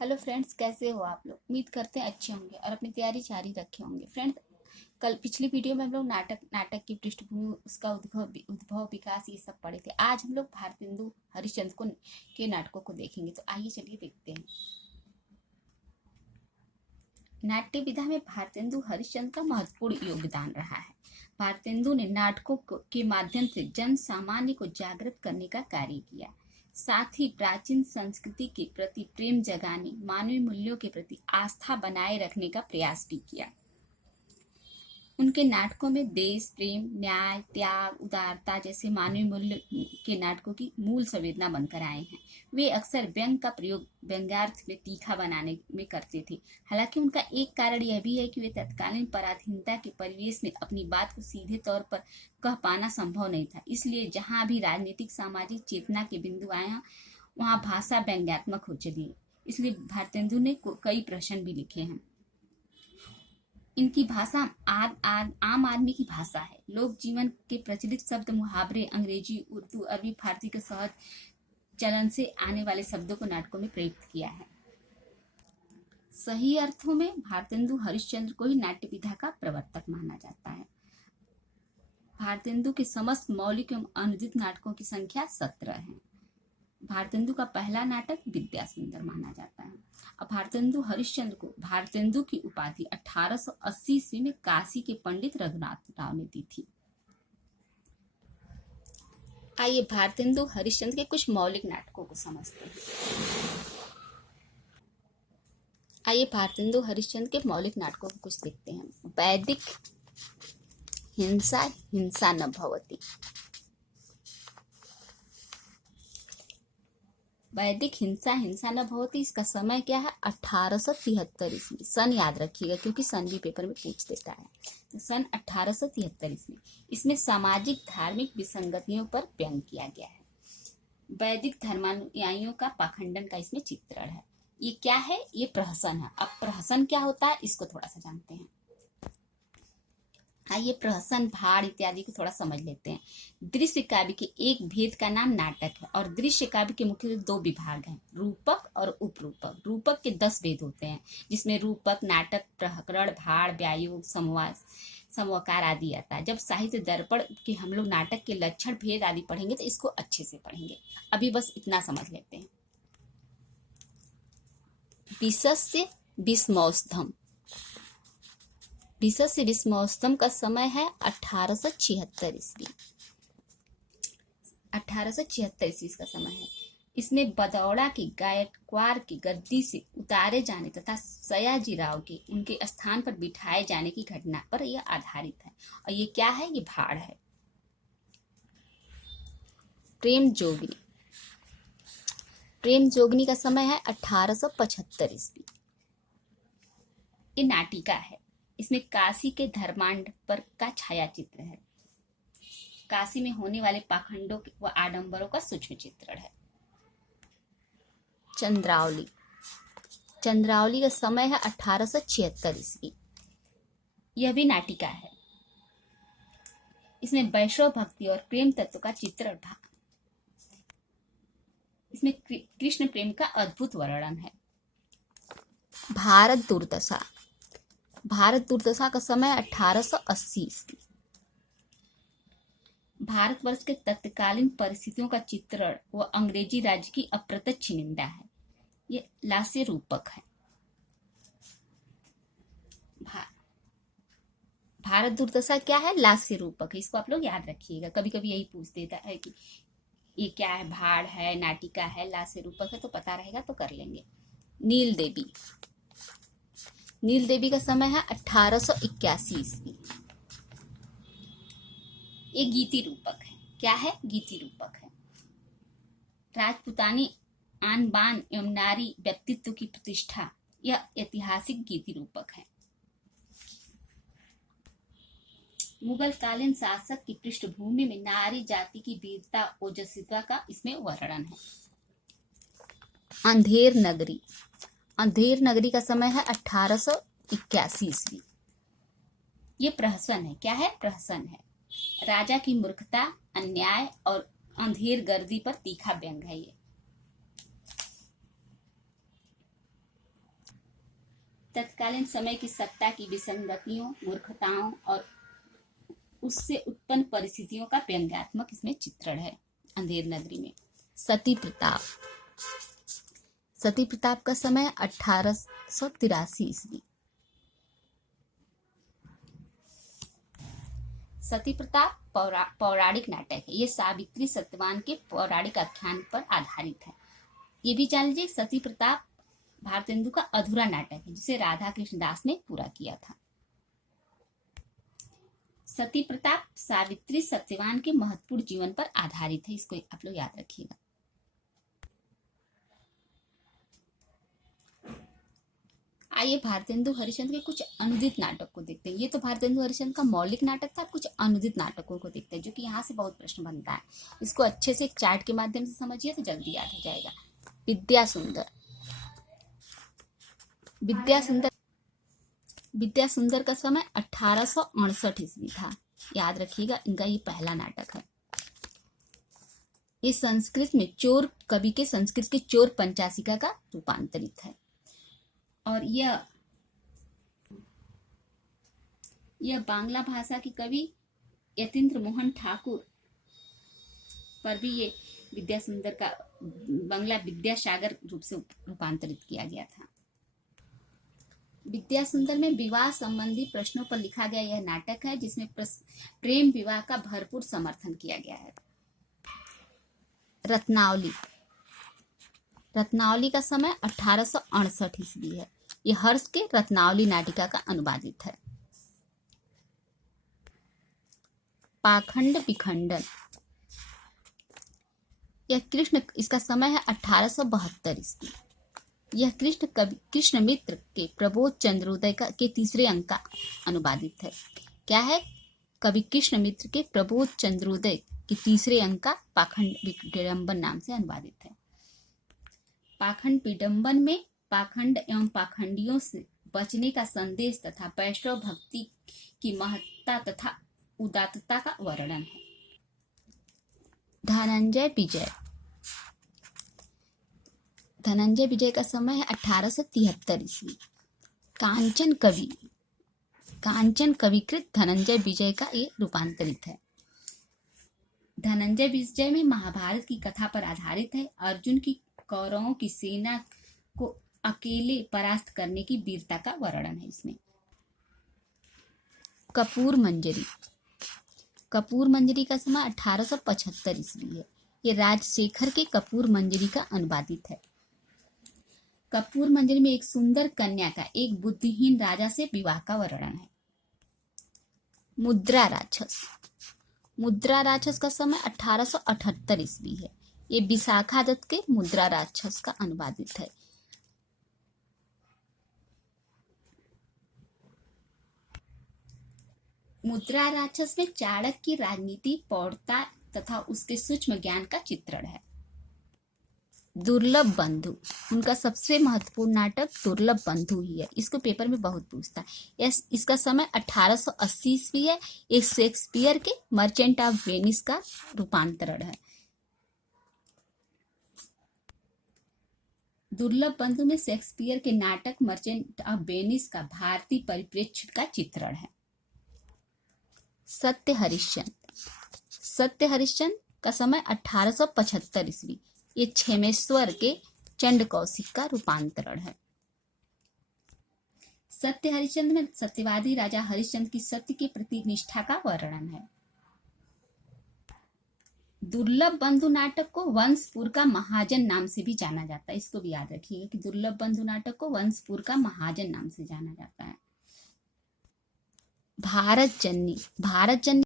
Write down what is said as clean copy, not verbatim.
Hello friends, कैसे हो आप लोग। उम्मीद करते हैं अच्छे होंगे और अपनी तैयारी जारी रखे होंगे। फ्रेंड्स, कल पिछली वीडियो में हम लोग नाटक की पृष्ठभूमि, उसका उद्भव विकास ये सब पढ़े थे। आज हम लोग भारतेंदु हरिश्चंद्र के नाटकों को देखेंगे। तो आइए चलिए देखते हैं। नाट्य विधा में भारतेंदु हरिश्चंद्र का महत्वपूर्ण योगदान रहा है। भारतेंदु ने नाटकों के माध्यम से जन सामान्य को जागृत करने का कार्य किया, साथ ही प्राचीन संस्कृति के प्रति प्रेम जगाने, मानवीय मूल्यों के प्रति आस्था बनाए रखने का प्रयास भी किया। उनके नाटकों में देश प्रेम, न्याय, त्याग, उदारता जैसे मानवीय मूल्य के नाटकों की मूल संवेदना बनकर आए हैं। वे अक्सर व्यंग का प्रयोग व्यंग्यार्थ में तीखा बनाने में करते थे। हालांकि उनका एक कारण यह भी है कि वे तत्कालीन पराधीनता के परिवेश में अपनी बात को सीधे तौर पर कह पाना संभव नहीं था। इसलिए जहां भी राजनीतिक सामाजिक चेतना के बिंदु आए हैं, वहां भाषा व्यंग्यात्मक हो चली। इसलिए भारतेंदु ने कई प्रश्न भी लिखे हैं। इनकी भाषा आम आदमी की भाषा है। लोक जीवन के प्रचलित शब्द, मुहावरे, अंग्रेजी, उर्दू, अरबी, फारसी के सहज चलन से आने वाले शब्दों को नाटकों में प्रयुक्त किया है। सही अर्थों में भारतेंदु हरिश्चंद्र को ही नाट्य विधा का प्रवर्तक माना जाता है। भारतेंदु के समस्त मौलिक एवं अनुदित नाटकों की संख्या 17 है। भारतेंदु का पहला नाटक विद्या सुंदर माना जाता है। अब भारतेंदु हरिश्चंद्र को भारतेंदु की उपाधि 1880 ईस्वी में काशी के पंडित रघुनाथ राव ने दी थी। आइए भारतेंदु हरिश्चंद्र के कुछ मौलिक नाटकों को समझते हैं। आइए भारतेंदु हरिश्चंद्र के मौलिक नाटकों को कुछ देखते हैं। वैदिक हिंसा हिंसा न भवति। वैदिक हिंसा हिंसा न भवति, इसका समय क्या है? 1873 ईस्वी। सन याद रखिएगा क्योंकि सन भी पेपर में पूछ देता है। तो सन 1873 ईस्वी। इसमें सामाजिक धार्मिक विसंगतियों पर व्यंग किया गया है। वैदिक धर्मानुयायियों का पाखंडन का इसमें चित्रण है। ये क्या है? ये प्रहसन है। अब प्रहसन क्या होता है, इसको थोड़ा सा जानते हैं। आइए प्रहसन, भाड़ इत्यादि को थोड़ा समझ लेते हैं। दृश्य काव्य के एक भेद का नाम नाटक है और दृश्य काव्य के मुख्य 2 विभाग हैं, रूपक और उपरूपक। रूपक के 10 भेद होते हैं, जिसमें रूपक, नाटक, प्रकरण, भाड़, व्यायोग, समवाकार आदि आता है। जब साहित्य दर्पण के हम लोग नाटक के लक्षण भेद आदि पढ़ेंगे तो इसको अच्छे से पढ़ेंगे। अभी बस इतना समझ लेते हैं। विशस्य विस्मौस्थम। विशस्य विस्मौस्थम का समय है 1876 ईस्वी। 1876 ईस्वी का समय है। इसमें बदौड़ा के गायकवाड़ की गद्दी से उतारे जाने तथा सयाजीराव के उनके स्थान पर बिठाए जाने की घटना पर यह आधारित है। और ये क्या है? ये भाड़ है। प्रेम जोगनी। प्रेम जोगनी का समय है 1875 ईस्वी। ये नाटिका है। इसमें काशी के धर्मांड पर का छाया चित्र है। काशी में होने वाले पाखंडों व आडंबरों का सूक्ष्म चित्रण है। चंद्रावली। चंद्रावली का समय है 1876 ईस्वी। यह भी नाटिका है। इसमें वैष्णव भक्ति और प्रेम तत्व का चित्रण था। इसमें कृष्ण प्रेम का अद्भुत वर्णन है। भारत दुर्दशा। भारत दुर्दशा का समय 1880 ईस्वी। भारतवर्ष के तत्कालीन परिस्थितियों का चित्रण व अंग्रेजी राज्य की अप्रत्यक्ष निंदा है। ये लास्य रूपक है। भारत दुर्दशा क्या है? लास्य रूपक है। इसको आप लोग याद रखिएगा, कभी कभी यही पूछ देता है कि ये क्या है, भाड़ है, नाटिका है, लास्य रूपक है, तो पता रहेगा तो कर लेंगे। नील देवी। नील देवी का समय है 1881 ईस्वी। ये गीति रूपक है। क्या है? गीति रूपक है। राजपुतानी आन बान एवं नारी व्यक्तित्व की प्रतिष्ठा, यह ऐतिहासिक गीति रूपक है। मुगल कालीन शासक की पृष्ठभूमि में नारी जाति की वीरता, ओजस्विता का इसमें वर्णन है। अंधेर नगरी। अंधेर नगरी का समय है 1881 ईस्वी। ये प्रहसन है। क्या है? प्रहसन है। राजा की मूर्खता, अन्याय और अंधेर गर्दी पर तीखा व्यंग है। ये तत्कालीन समय की सत्ता की विसंगतियों, मूर्खताओं और उससे उत्पन्न परिस्थितियों का व्यंग्यात्मक इसमें चित्रण है। अंधेर नगरी में सती प्रताप। सती प्रताप का समय 1883 ईस्वी। सती प्रताप पौराणिक नाटक है। ये सावित्री सत्यवान के पौराणिक आख्यान पर आधारित है। ये भी जान लीजिए सती प्रताप भारतेंदु का अधूरा नाटक है जिसे राधा कृष्ण दास ने पूरा किया था। सती प्रताप सावित्री सत्यवान के महत्वपूर्ण जीवन पर आधारित है, इसको आप लोग याद रखिएगा। आइए भारतेंदु हरिश्चंद्र के कुछ अनुदित नाटक को देखते हैं। ये तो भारतेंदु हरिश्चंद्र का मौलिक नाटक था। कुछ अनुदित नाटकों को देखते हैं जो कि यहाँ से बहुत प्रश्न बनता है। इसको अच्छे से एक चार्ट के माध्यम से समझिए तो जल्दी याद हो जाएगा। विद्या सुंदर। विद्या सुंदर का समय 1868 ईस्वी था। याद रखिएगा, इनका ये पहला नाटक है। ये संस्कृत में चोर कवि के संस्कृत के चोर पंचाशिका का रूपांतरित है। और यह बांग्ला भाषा की कवि यतीन्द्र मोहन ठाकुर पर भी ये विद्या सुंदर का बांग्ला विद्यासागर रूप से रूपांतरित किया गया था। विद्या सुंदर में विवाह संबंधी प्रश्नों पर लिखा गया यह नाटक है जिसमें प्रेम विवाह का भरपूर समर्थन किया गया है। रत्नावली। रत्नावली का समय 1868 ईस्वी है। यह हर्ष के रत्नावली नाटिका का अनुवादित है। पाखंड विखंडन। यह इसका समय है 1872 ईस्वी। यह कृष्ण मित्र के प्रबोध चंद्रोदय के तीसरे अंक का अनुवादित है। क्या है? कवि कृष्ण मित्र के प्रबोध चंद्रोदय के तीसरे अंक का पाखंड विडंबन नाम से अनुवादित है। पाखंड विडंबन में पाखंड एवं पाखंडियों से बचने का संदेश तथा वैष्णव भक्ति की महत्ता तथा उदात्तता का वर्णन है। धनंजय विजय। धनंजय विजय का समय है 1873 ईस्वी। कांचन कविकृत धनंजय विजय का ये रूपांतरित है। धनंजय विजय में महाभारत की कथा पर आधारित है। अर्जुन की कौरवों की सेना को अकेले परास्त करने की वीरता का वर्णन है इसमें। कपूर मंजरी। कपूर मंजरी का समय 1875 ईस्वी है। ये राजशेखर के कपूर मंजरी का अनुवादित है। कपूर मंजरी में एक सुंदर कन्या का एक बुद्धिहीन राजा से विवाह का वर्णन है। मुद्रा राक्षस। मुद्रा राक्षस का समय 1878 ईस्वी है। ये विशाखा दत्त के मुद्रा राक्षस का अनुवादित है। मुद्रा राक्षस में चाणक्य की राजनीति, प्रौढ़ता तथा उसके सूक्ष्म ज्ञान का चित्रण है। दुर्लभ बंधु। उनका सबसे महत्वपूर्ण नाटक दुर्लभ बंधु ही है। इसको पेपर में बहुत पूछता है। इसका समय 1880 ईस्वी है। ये शेक्सपियर के मर्चेंट ऑफ वेनिस का रूपांतरण है। दुर्लभ बंधु में शेक्सपियर के नाटक मर्चेंट ऑफ वेनिस का भारतीय परिप्रेक्ष्य का चित्रण है। सत्य हरिश्चंद्र। सत्य हरिश्चंद्र का समय 1875 ईस्वी। ये क्षेमेश्वर के चंड कौशिक का रूपांतरण है। सत्य हरिश्चंद्र में सत्यवादी राजा हरिश्चंद्र की सत्य के प्रति निष्ठा का वर्णन है। दुर्लभ बंधु नाटक को वंशपुर का महाजन नाम से भी जाना जाता है। इसको भी याद रखिएगा कि दुर्लभ बंधु नाटक को वंशपुर का महाजन नाम से जाना जाता है। भारत जननी। भारत जननी